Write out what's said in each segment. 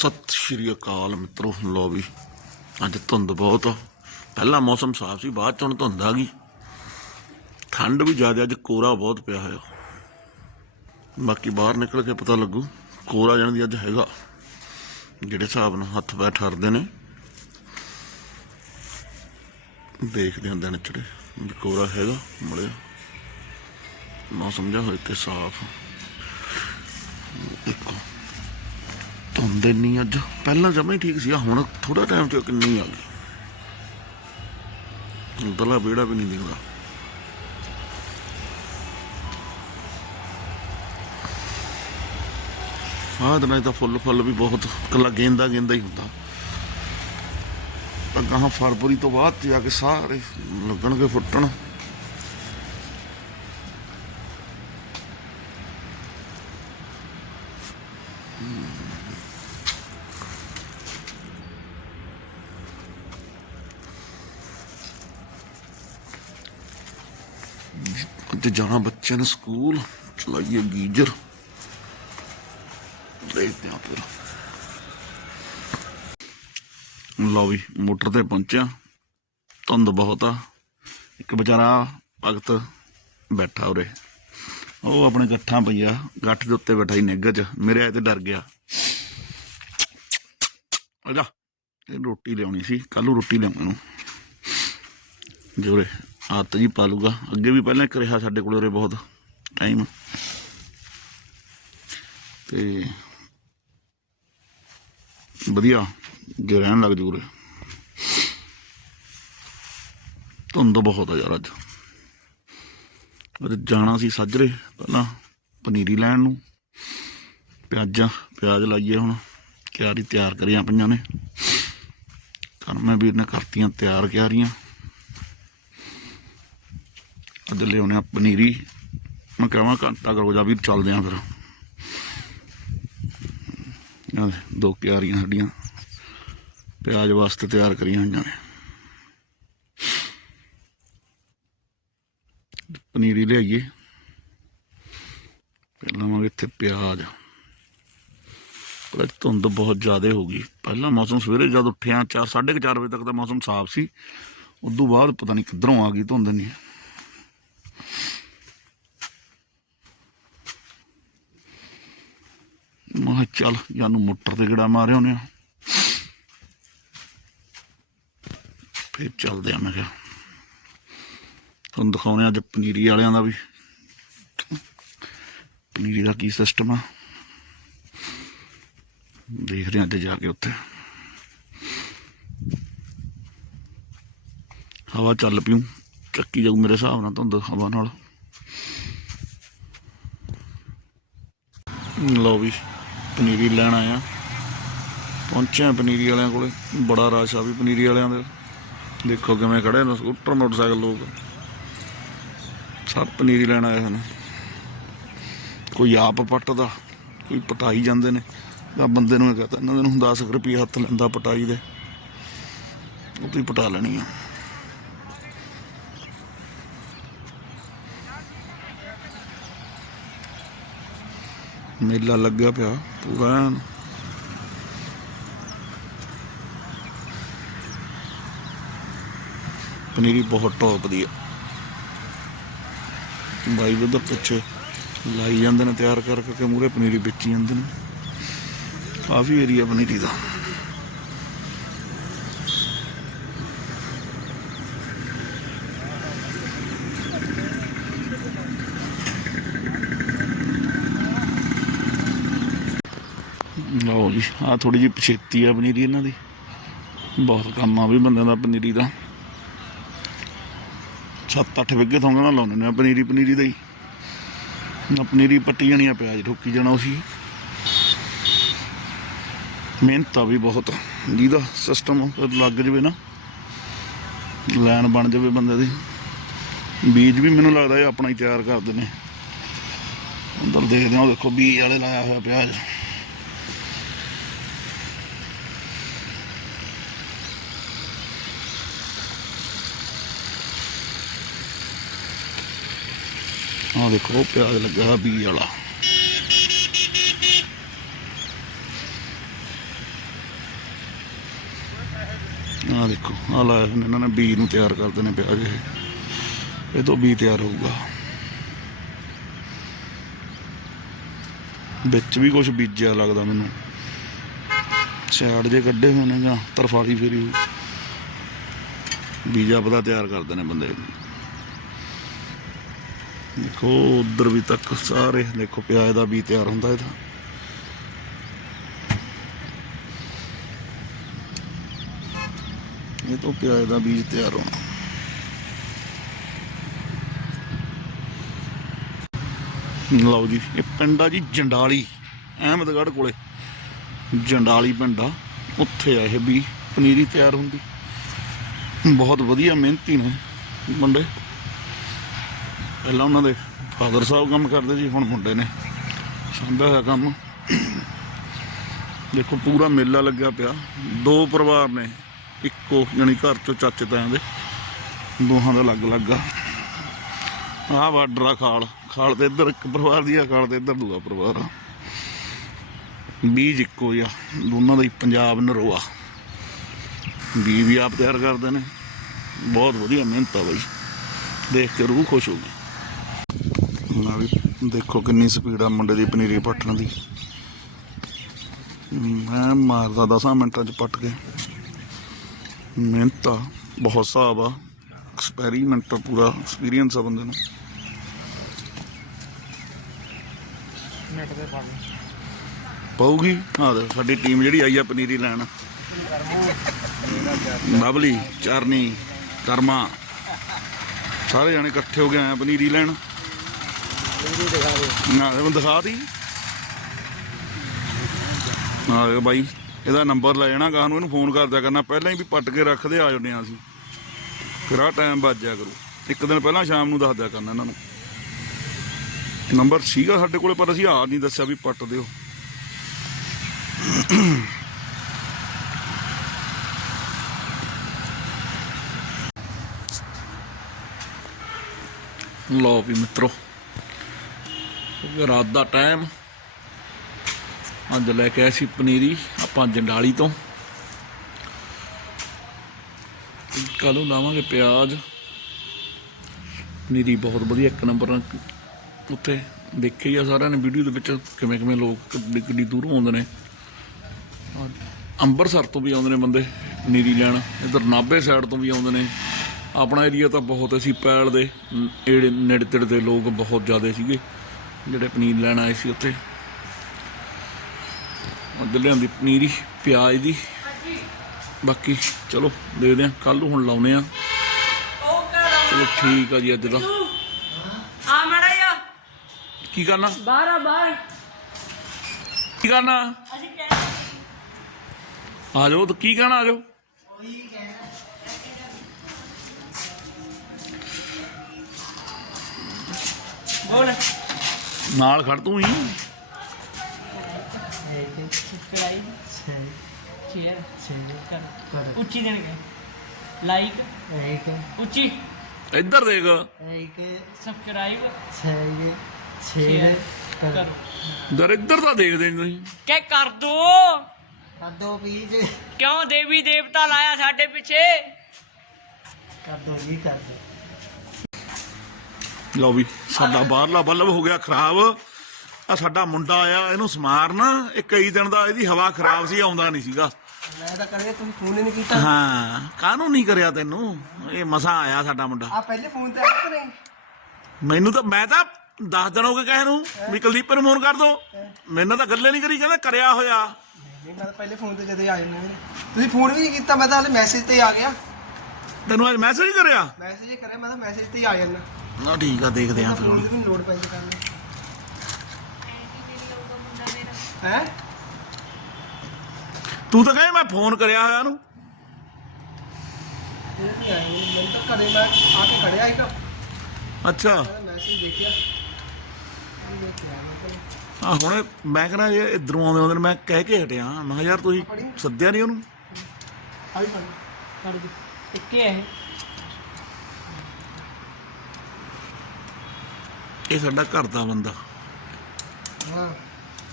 ਸਤਿ ਸ਼੍ਰੀ ਅਕਾਲ ਮਿੱਤਰੋ ਲੋ ਵੀ ਅੱਜ ਧੁੰਦ ਬਹੁਤ ਆ। ਪਹਿਲਾਂ ਮੌਸਮ ਸਾਫ਼ ਸੀ, ਬਾਅਦ ਚ ਹੁਣ ਧੁੰਦ ਆ ਗਈ। ਠੰਡ ਵੀ ਜ਼ਿਆਦਾ, ਅੱਜ ਕੋਰਾ ਬਹੁਤ ਪਿਆ ਹੋਇਆ। ਬਾਕੀ ਬਾਹਰ ਨਿਕਲ ਕੇ ਪਤਾ ਲੱਗੂ ਕੋਰਾ ਜਾਣ ਦੀ ਅੱਜ ਹੈਗਾ। ਜਿਹੜੇ ਹਿਸਾਬ ਨਾਲ ਹੱਥ ਪੈ ਠਰਦੇ ਨੇ। ਦੇਖਦੇ ਹਾਂ ਦਿਨ ਚੜੇ ਵੀ ਕੋਰਾ ਹੈਗਾ, ਮੜਿਆ। ਮੌਸਮ ਜਿਹਾ ਹੋਏ ਤੇ ਸਾਫ਼। ਦੇਖੋ ਧੁੰਦ ਇੰਨੀ ਅੱਜ। ਪਹਿਲਾਂ ਜਮਾ ਹੀ ਠੀਕ ਸੀ ਹੁਣ ਥੋੜਾ ਟਾਈਮ ਚ ਕਿੰਨੀ ਆ ਗਈ। ਉਧਰਲਾ ਵਿਹੜਾ ਵੀ ਨਹੀਂ ਦਿਖਦਾ। ਆਹ ਦਿਨਾਂ ਤਾਂ ਫੁੱਲ ਫੁੱਲ ਵੀ ਬਹੁਤ ਕੱਲਾ ਗੇਂਦਾ ਗੇਂਦਾ ਹੀ ਹੁੰਦਾ। ਤਾਂ ਗਾਹਾਂ ਫਰਵਰੀ ਤੋਂ ਬਾਅਦ ਜਾ ਕੇ ਸਾਰੇ ਲੱਗਣਗੇ ਫੁੱਟਣ। ਤੇ ਜਾਣਾ ਬੱਚਿਆਂ ਨੇ ਸਕੂਲ। ਚਲਾਈਏ ਗੀਜਰ। ਦੇਖਦੇ ਹਾਂ ਫਿਰ। ਲਓ ਵੀ, ਮੋਟਰ ਤੇ ਪਹੁੰਚਿਆ। ਧੁੰਦ ਬਹੁਤ ਆ। ਇੱਕ ਵਿਚਾਰਾ ਭਗਤ ਬੈਠਾ ਉਰੇ। ਉਹ ਆਪਣੇ ਗੱਠਾਂ ਪਈਆ ਗੱਠ ਦੇ ਉੱਤੇ ਬੈਠਾ ਹੀ ਨਿੱਘ ਚ। ਮੇਰੇ ਆਏ ਤੇ ਡਰ ਗਿਆ। ਆ ਜਾ। ਰੋਟੀ ਲਿਆਉਣੀ ਸੀ। ਕੱਲ ਨੂੰ ਰੋਟੀ ਲਿਆਉਣਾ ਨੂੰ ਜੋਰੇ ਆਤ ਜੀ ਪਾ ਲੂਗਾ ਅੱਗੇ ਵੀ ਪਹਿਲਾਂ ਇੱਕ ਰਿਹਾ ਸਾਡੇ ਕੋਲ ਉਰੇ ਬਹੁਤ ਟਾਈਮ ਤੇ ਵਧੀਆ, ਜੇ ਰਹਿਣ ਲੱਗ ਜੂ ਉਰੇ। ਧੁੰਦ ਬਹੁਤ ਆ ਯਾਰ ਅੱਜ। ਅੱਜ ਜਾਣਾ ਸੀ ਸਾਜਰੇ, ਪਹਿਲਾਂ ਪਨੀਰੀ ਲੈਣ ਨੂੰ। ਪਿਆਜ਼ਾਂ, ਪਿਆਜ਼ ਲਾਈਏ ਹੁਣ। ਕਿਆਰੀ ਤਿਆਰ ਕਰੀਆਂ ਪਈਆਂ ਨੇ। ਕਰਮੇ ਵੀਰ ਨੇ ਕਰਤੀਆਂ ਤਿਆਰ ਕਿਆਰੀਆਂ ਅੱਜ ਲਿਆਉਣੇ ਆ ਪਨੀਰੀ, ਮੈਂ ਕਹਾਂ ਘੰਟਾ ਕਰੋ ਜਾ ਵੀ ਚੱਲਦੇ ਆ ਫਿਰ। ਦੋ ਕਿਆਰੀਆਂ ਸਾਡੀਆਂ, ਪਿਆਜ਼ ਵਾਸਤੇ ਤਿਆਰ ਕਰੀਆਂ ਹੋਈਆਂ ਨੇ। ਪਨੀਰੀ ਲਿਆਈਏ। ਪਹਿਲਾਂ ਮੈਂ ਇੱਥੇ ਪਿਆਜ਼। ਪਰ ਧੁੰਦ ਬਹੁਤ ਜ਼ਿਆਦਾ ਹੋ ਗਈ। ਪਹਿਲਾਂ ਮੌਸਮ ਸਵੇਰੇ ਜਦ ਉੱਠਿਆ 4 4:30 ਵਜੇ ਤੱਕ ਤਾਂ ਮੌਸਮ ਸਾਫ਼ ਸੀ। ਉਦੋਂ ਬਾਅਦ ਪਤਾ ਨਹੀਂ ਕਿੱਧਰੋਂ ਆ ਗਈ ਧੁੰਦ ਨਹੀਂ ਮੈਂ ਕਿਹਾ ਚੱਲ ਜਾਨੂੰ ਮੋਟਰ ਤੇ ਗੜਾ ਮਾਰਿਆ ਹੋਣੇ ਆ। ਫਿਰ ਚੱਲਦੇ ਆ ਮੈਂ ਕਿਹਾ। ਤੁਹਾਨੂੰ ਦਿਖਾਉਣੇ ਅੱਜ ਪਨੀਰੀ ਵਾਲਿਆਂ ਦਾ ਵੀ। ਪਨੀਰੀ ਦਾ ਕੀ ਸਿਸਟਮ ਆ। ਦੇਖਦੇ ਹਾਂ ਅੱਜ ਜਾ ਕੇ ਉੱਥੇ। ਹਵਾ ਚੱਲ ਪਿਉ ਚੱਕੀ ਜਾਊ ਮੇਰੇ ਹਿਸਾਬ ਨਾਲ ਧੁੰਦ ਹਵਾ ਨਾਲ। ਲਓ ਵੀ। ਪਨੀਰੀ ਲੈਣ ਆਇਆ। ਪਹੁੰਚਿਆ ਪਨੀਰੀ ਵਾਲਿਆਂ ਕੋਲੇ। ਬੜਾ ਰਸ਼ ਆ ਵੀ ਪਨੀਰੀ ਵਾਲਿਆਂ ਦੇ। ਦੇਖੋ ਕਿਵੇਂ ਖੜੇ ਨੇ ਸਕੂਟਰ, ਮੋਟਰਸਾਈਕਲ ਲੋਕ। ਸਭ ਪਨੀਰੀ ਲੈਣ ਆਏ ਹਨ ਕੋਈ ਆਪ ਪੱਟਦਾ, ਕੋਈ ਪਟਾਈ ਜਾਂਦੇ ਨੇ। ਤਾਂ ਬੰਦੇ ਨੂੰ ਇਹ ਕਹਤਾ, ਇਹਨਾਂ ਦੇ ਨੂੰ 10 ਰੁਪਏ ਹੱਥ ਲੈਂਦਾ ਪਟਾਈ ਦੇ। ਉਹ ਤੁਸੀਂ ਪਟਾ ਲੈਣੀ ਆ। ਮੇਲਾ ਲੱਗਿਆ ਪਿਆ। ਪੂਰਾ ਪਨੀਰੀ ਬਹੁਤ ਟੌਪ ਦੀ ਆ ਬਾਈ ਵੀ ਪਿੱਛੇ ਲਾਈ ਜਾਂਦੇ ਨੇ ਤਿਆਰ ਕਰ ਕਰਕੇ ਮੂਰੇ ਪਨੀਰੀ ਵੇਚੀ ਜਾਂਦੇ ਨੇ। ਕਾਫੀ ਏਰੀਆ ਪਨੀਰੀ ਦਾ ਲਓ ਜੀ ਆ ਥੋੜੀ ਜਿਹੀ ਪਛੇਤੀ ਆ ਪਨੀਰੀ ਇਹਨਾਂ ਦੀ। ਬਹੁਤ ਕੰਮ ਆ ਵੀ ਬੰਦਿਆਂ ਦਾ ਪਨੀਰੀ ਦਾ। ਸੱਤ ਅੱਠ ਵਿੱਗੇ ਥੋਂਗੇ ਨਾਲ ਲਾਉਣੇ ਨੇ ਪਨੀਰੀ ਪਨੀਰੀ ਦਾ ਹੀ। ਨਾ ਪਨੀਰੀ ਪੱਟੀ ਜਾਣੀ ਆ, ਪਿਆਜ਼ ਠੋਕੀ ਜਾਣਾ ਉਸੀ। ਮਿਹਨਤ ਆ ਵੀ ਬਹੁਤ। ਜਿਹਦਾ ਸਿਸਟਮ ਲੱਗ ਜਵੇ ਨਾ। ਲਾਈਨ ਬਣ ਜਾਵੇ ਬੰਦੇ ਦੀ। ਬੀਜ ਵੀ ਮੈਨੂੰ ਲੱਗਦਾ ਇਹ ਆਪਣਾ ਹੀ ਤਿਆਰ ਕਰਦੇ ਨੇ ਅੰਦਰ ਦੇਖਦੇ ਹਾਂ ਦੇਖੋ ਬੀਜ ਵਾਲੇ ਲਾਇਆ ਹੋਇਆ ਪਿਆਜ਼। ਆਹ ਦੇਖੋ ਪਿਆਜ਼ ਲੱਗਾ ਬੀ ਵਾਲਾ। ਆ ਦੇਖੋ ਆ ਲਾਇਆ ਇਹਨਾਂ ਨੇ, ਬੀ ਨੂੰ ਤਿਆਰ ਕਰਦੇ ਨੇ ਪਿਆਜ਼ ਇਹ ਇਹ ਤੋਂ ਬੀ ਤਿਆਰ ਹੋਊਗਾ। ਵਿੱਚ ਵੀ ਕੁਝ ਬੀਜਿਆ ਲੱਗਦਾ ਮੈਨੂੰ। ਛਾੜ ਜੇ ਕੱਢੇ ਹੋਏ ਨੇ ਜਾਂ ਤਰਫਾਲੀ ਫੇਰੀ ਬੀਜਾ ਪਤਾ ਤਿਆਰ ਕਰਦੇ ਨੇ ਬੰਦੇ। ਦੇਖੋ, ਉਧਰ ਵੀ ਤੱਕ ਸਾਰੇ, ਦੇਖੋ, ਪਿਆਜ਼ ਦਾ ਬੀ ਤਿਆਰ ਹੁੰਦਾ ਇਹਦਾ। ਇਹ ਤੋਂ ਪਿਆਜ਼ ਦਾ ਬੀਜ ਤਿਆਰ ਹੋਣਾ। ਲਓ ਜੀ, ਇਹ ਪਿੰਡ ਆ ਜੀ, ਜੰਡਾਲੀ, ਅਹਿਮਦਗੜ੍ਹ ਕੋਲੇ। ਜੰਡਾਲੀ ਪਿੰਡ ਆ, ਉੱਥੇ ਆ ਇਹ ਵੀ, ਪਨੀਰੀ ਤਿਆਰ ਹੁੰਦੀ। ਬਹੁਤ ਵਧੀਆ ਮਿਹਨਤੀ ਨੇ ਮੁੰਡੇ ਪਹਿਲਾਂ ਉਹਨਾਂ ਦੇ ਫਾਦਰ ਸਾਹਿਬ ਕੰਮ ਕਰਦੇ ਜੀ ਹੁਣ ਮੁੰਡੇ ਨੇ। ਸਾਂਭਿਆ ਹੋਇਆ ਕੰਮ। ਦੇਖੋ, ਪੂਰਾ ਮੇਲਾ ਲੱਗਿਆ ਪਿਆ। ਦੋ ਪਰਿਵਾਰ ਨੇ, ਇੱਕੋ ਜਾਣੀ ਘਰ ਚੋਂ ਚਾਚੇ ਤਾਇਆਂ ਦੇ। ਦੋਹਾਂ ਦਾ ਅਲੱਗ ਅਲੱਗ ਆ। ਆਹ ਬਾਰਡਰ ਆ ਖਾਲ। ਖਾਲ ਤੇ ਇੱਧਰ ਇੱਕ ਪਰਿਵਾਰ ਦੀ ਆ, ਖਾਲ ਤੇ ਇੱਧਰ ਦੂਆ ਪਰਿਵਾਰ ਆ। ਬੀਜ ਇੱਕੋ ਆ ਦੋਨਾਂ ਦਾ ਹੀ ਪੰਜਾਬ ਨਰੋਆ। ਬੀਜ ਵੀ ਆਪ ਤਿਆਰ ਕਰਦੇ ਨੇ। ਬਹੁਤ ਵਧੀਆ ਮਿਹਨਤ ਆ ਬਈ। ਦੇਖ ਕੇ ਰੂਹ ਖੁਸ਼ ਹੋ ਗਈ। ਨਾ ਵੀ ਦੇਖੋ ਕਿੰਨੀ ਸਪੀਡ ਆ ਮੁੰਡੇ ਦੀ, ਪਨੀਰੀ ਪੱਟਣ ਦੀ। ਮੈਂ ਮਾਰਦਾ 10 ਮਿੰਟਾਂ ਚ ਪੱਟ ਕੇ। ਮਿਹਨਤ ਆ, ਬਹੁਤ ਹਿਸਾਬ ਆ। ਐਕਸਪੈਰੀਮੈਂਟ ਪੂਰਾ ਐਕਸਪੀਰੀਅੰਸ ਆ ਬੰਦੇ ਨੂੰ। ਨੈਟ ਤੇ ਪਾ ਪਾਉਗੀ ਹਾਂ ਸਾਡੀ ਟੀਮ ਜਿਹੜੀ ਆਈ ਆ ਪਨੀਰੀ ਲੈਣ। ਬਬਲੀ, ਚਰਨੀ, ਕਰਮਾ। ਸਾਰੇ ਜਾਣੇ ਇਕੱਠੇ ਹੋ ਕੇ ਆਏ ਪਨੀਰੀ ਲੈਣ। ਨਾ ਇਹ ਦਿਖਾਤੀ ਹਾਂ ਇਹ ਬਾਈ, ਇਹਦਾ ਨੰਬਰ ਲੈ ਜਾਣਾ, ਗਾਹ ਨੂੰ ਇਹਨੂੰ ਫੋਨ ਕਰਦਿਆ ਕਰਨਾ। ਪਹਿਲਾਂ ਹੀ ਵੀ ਪੱਟ ਕੇ ਰੱਖਦੇ ਆ ਜਾਂਦੇ ਆ ਅਸੀਂ। ਫਿਰ ਆ ਟਾਈਮ ਵੱਜ ਕਰੂ। ਇੱਕ ਦਿਨ ਪਹਿਲਾਂ ਸ਼ਾਮ ਨੂੰ ਦੱਸ ਦਿਆ ਕਰਨਾ ਇਹਨਾਂ ਨੂੰ। ਨੰਬਰ ਸੀਗਾ ਸਾਡੇ ਕੋਲੇ, ਪਰ ਅਸੀਂ ਹਾਰ ਨਹੀਂ ਦੱਸਿਆ ਵੀ ਪੱਟ ਦਿਓ। ਲਓ ਵੀ ਮਿੱਤਰੋ। ਰਾਤ ਦਾ ਟਾਈਮ। ਅੱਜ ਲੈ ਕੇ ਆਏ ਸੀ ਪਨੀਰੀ, ਆਪਾਂ ਜੰਡਾਲੀ ਤੋਂ। ਕੱਲ ਨੂੰ ਲਾਵਾਂਗੇ ਪਿਆਜ਼। ਪਨੀਰੀ ਬਹੁਤ ਵਧੀਆ, ਇੱਕ ਨੰਬਰ ਨਾਲ ਉੱਥੇ ਦੇਖਿਆ ਆ ਸਾਰਿਆਂ ਨੇ ਵੀਡੀਓ ਦੇ ਵਿੱਚ ਕਿਵੇਂ ਕਿਵੇਂ ਲੋਕ ਕਿੱਡੀ ਕਿੱਡੀ ਦੂਰੋਂ ਆਉਂਦੇ ਨੇ। ਅੰਬਰਸਰ ਤੋਂ ਵੀ ਆਉਂਦੇ ਨੇ ਬੰਦੇ ਪਨੀਰੀ ਲੈਣ, ਇਧਰ ਨਾਭੇ ਸਾਈਡ ਤੋਂ ਵੀ ਆਉਂਦੇ ਨੇ। ਆਪਣਾ ਏਰੀਆ ਤਾਂ ਬਹੁਤ ਅਸੀਂ ਪੈਲ ਦੇ ਨ- ਨੇੜੇ ਤੇੜੇ ਦੇ ਲੋਕ ਬਹੁਤ ਜ਼ਿਆਦਾ ਸੀਗੇ। ਜਿਹੜੇ ਪਨੀਰ ਲੈਣ ਆਏ ਸੀ ਉੱਥੇ। ਉੱਧਰ ਲਿਆਂਦੀ ਪਨੀਰੀ ਪਿਆਜ਼ ਦੀ। ਬਾਕੀ ਚਲੋ ਦੇਖਦੇ ਆ ਕੱਲ ਨੂੰ ਹੁਣ ਲਾਉਨੇ ਆ ਚਲੋ ਠੀਕ ਆ ਜੀ ਅੱਜ ਦਾ ਆ ਮੜਾ ਜਾ ਕੀ ਕਰਨਾ? ਬਾਹਰ ਆ ਬਾਹਰ। ਕੀ ਕਰਨਾ? ਆ ਜਾਓ ਤਾਂ ਕੀ ਕਹਿਣਾ ਆ ਜਾਓ? ਬੋਲ। ਨਾਲ ਖੜ ਤੂੰ ਹੀ। ਸਬਸਕ੍ਰਾਈਬ ਸ਼ੇਅਰ ਕਰ ਉੱਚੀ ਦੇਣ ਕੇ। ਲਾਈਕ ਇੱਕ ਉੱਚੀ। ਇੱਧਰ ਦੇਖ। ਇੱਕ ਸਬਸਕ੍ਰਾਈਬ ਸ਼ੇਅਰ ਛੇ ਕਰੋ ਦਰ ਇੱਧਰ ਤਾਂ ਦੇਖਦੇ ਨਹੀਂ ਤੁਸੀਂ। ਕਿ ਕਰ ਦੋ? ਕਰ ਦੋ ਪੀਜ ਕਿਉਂ ਦੇਵੀ ਦੇਵਤਾ ਲਾਇਆ ਸਾਡੇ ਪਿੱਛੇ? ਕਰ ਦੋ ਜੀ ਕਰ ਦੋ। ਲਓ ਵੀ ਸਾਡਾ ਬਾਹਰਲਾ ਬੱਲਬ ਹੋ ਗਿਆ ਖਰਾਬ। ਆ ਸਾਡਾ ਮੁੰਡਾ ਆਇਆ ਇਹਨੂੰ ਸਮਾਰਨ। ਇਹ ਕਈ ਦਿਨ ਦਾ ਇਹਦੀ ਹਵਾ ਖਰਾਬ ਸੀ ਆਉਂਦਾ ਨਹੀਂ ਸੀਗਾ। ਮੈਂ ਤਾਂ ਕਰੇ ਤੁਸੀਂ ਫੋਨ ਹੀ ਨਹੀਂ ਕੀਤਾ। ਹਾਂ ਕਾਹਨੂੰ ਨਹੀਂ ਕਰਿਆ ਤੈਨੂੰ? ਇਹ ਮਸਾ ਆਇਆ ਸਾਡਾ ਮੁੰਡਾ। ਆ ਪਹਿਲੇ ਫੋਨ ਤੇ ਆਇਆ ਕਿ ਨਹੀਂ? ਮੈਨੂੰ ਤਾਂ ਮੈਂ ਤਾਂ ਦੱਸ ਦਿਨ ਹੋ ਗਏ ਕਹੇ ਨੂੰ ਵੀ ਕੁਲਦੀਪ ਨੂੰ ਫੋਨ ਕਰ ਦੋ। ਮੈਨੂੰ ਤਾਂ ਗੱਲੇ ਨਹੀਂ ਕਰੀ ਕਹਿੰਦਾ ਕਰਿਆ ਹੋਇਆ। ਨਹੀਂ ਮੈਂ ਤਾਂ ਪਹਿਲੇ ਫੋਨ ਤੇ ਜਦੇ ਆ ਜਾਂਦੇ ਨੇ। ਤੁਸੀਂ ਫੋਨ ਵੀ ਨਹੀਂ ਕੀਤਾ ਮੈਂ ਤਾਂ ਹਲੇ ਮੈਸੇਜ ਤੇ ਆ ਗਿਆ। ਤੈਨੂੰ ਅੱਜ ਮੈਸੇਜ ਕਰਿਆ? ਮੈਸੇਜ ਕਰਿਆ ਮੈਂ ਤਾਂ ਮੈਸੇਜ ਤੇ ਹੀ ਆ ਜਾਂਦਾ। ਨਾ ਠੀਕ ਆ ਦੇਖਦੇ ਆਂ ਫਿਰ ਹੁਣ। ਕਰਨੀ ਹੈ? ਤੂੰ ਤਾਂ ਕਹੇ ਮੈਂ ਫੋਨ ਕਰਿਆ ਹੋਇਆ ਉਹਨੂੰ। ਇਹ ਨਹੀਂ ਆਇਆ ਨਹੀਂ ਮੈਨੂੰ ਤਾਂ ਘਰੇ ਮੈਂ ਆ ਕੇ ਖੜਿਆ ਅੱਛਾ। ਮੈਸੇਜ ਦੇਖਿਆ। ਹੁਣ ਮੈਂ ਕਹਿੰਦਾ ਜੇ ਇਧਰੋਂ ਆਉਂਦੇ ਆਉਂਦੇ ਮੈਂ ਕਹਿ ਕੇ ਹਟਿਆ। ਮੈਂ ਕਿਹਾ ਯਾਰ ਤੁਸੀਂ ਸੱਦਿਆ ਨਹੀਂ ਉਹਨੂੰ? ਆ ਵੀ ਪੜ ਕਰ ਦੇ ਇੱਕੇ ਹੈ ਇਹ ਸਾਡਾ ਘਰ ਦਾ ਬੰਦਾ। ਹਾਂ।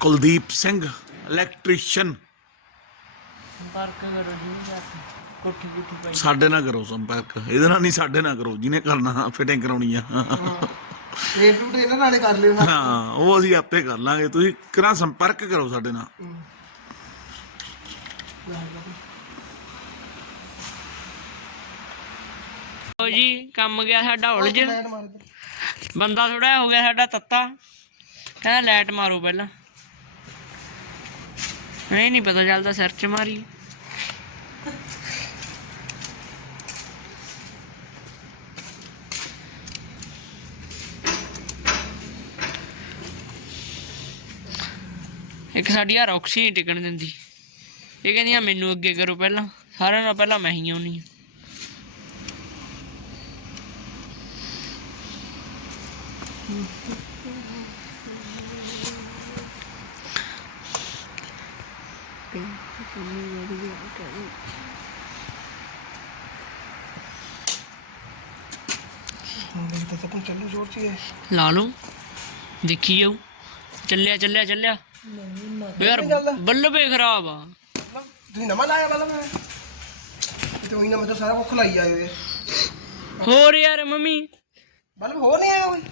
ਕੁਲਦੀਪ ਸਿੰਘ ਇਲੈਕਟ੍ਰੀਸ਼ੀਅਨ ਸੰਪਰਕ ਕਰੋ ਜੀ ਜਾ ਕੇ। ਕੋਠੀ ਕੋਠੀ ਪਾਈ। ਸਾਡੇ ਨਾਲ ਕਰੋ ਸੰਪਰਕ। ਇਹਦੇ ਨਾਲ ਨਹੀਂ ਸਾਡੇ ਨਾਲ ਕਰੋ ਜਿਹਨੇ ਕਰਨਾ ਫਿਟਿੰਗ ਕਰਾਉਣੀ ਆ। ਰੇਟ ਰੂਟ ਇਹਨਾਂ ਨਾਲੇ ਕਰ ਲਿਓ ਨਾ। ਹਾਂ ਉਹ ਅਸੀਂ ਆਪੇ ਕਰ ਲਾਂਗੇ। ਤੁਸੀਂ ਕਿਰਾਂ ਸੰਪਰਕ ਕਰੋ ਸਾਡੇ ਨਾਲ। ਲਓ ਜੀ ਕੰਮ ਗਿਆ ਸਾਡਾ ਉਲਝ। ਬੰਦਾ ਥੋੜਾ ਹੋ ਗਿਆ ਸਾਡਾ ਤੱਤਾ। ਕਹਿੰਦਾ ਲਾਈਟ ਮਾਰੋ ਪਹਿਲਾਂ। ਨਹੀਂ ਨਹੀਂ ਪਤਾ ਚੱਲਦਾ ਸਿਰ ਚ ਮਾਰੀ। ਇੱਕ ਸਾਡੀ ਆ ਰੌਕਸੀ ਨਹੀਂ ਟਿਕਣ ਦਿੰਦੀ। ਇਹ ਕਹਿੰਦੀਆਂ ਮੈਨੂੰ ਅੱਗੇ ਕਰੋ ਪਹਿਲਾਂ। ਸਾਰਿਆਂ ਨਾਲ ਪਹਿਲਾਂ ਮੈਂ ਹੀ ਆਉਣੀ ਆ ਹੁਣ ਦੇਖ ਤਾਂ ਸਭ ਚੱਲੂ ਜ਼ੋਰ ਚ ਹੀ ਹੈ ਲਾ ਲਓ। ਦੇਖੀ ਜਾਓ ਚੱਲਿਆ ਚੱਲਿਆ ਚੱਲਿਆ। ਯਾਰ ਬੱਲਬ ਹੀ ਖਰਾਬ ਆ। ਤੁਸੀਂ ਨਵਾਂ ਲਾਇਆ ਮੈਂ ਤੇ ਨਾ ਮੈਂ ਤਾਂ ਸਾਰਾ ਕੁੱਖ ਲਾਈ ਆਏ ਹੋਏ। ਹੋਰ ਯਾਰ ਮੰਮੀ। ਬਲਬ ਹੋਰ ਨਹੀਂ ਆਇਆ ਕੋਈ?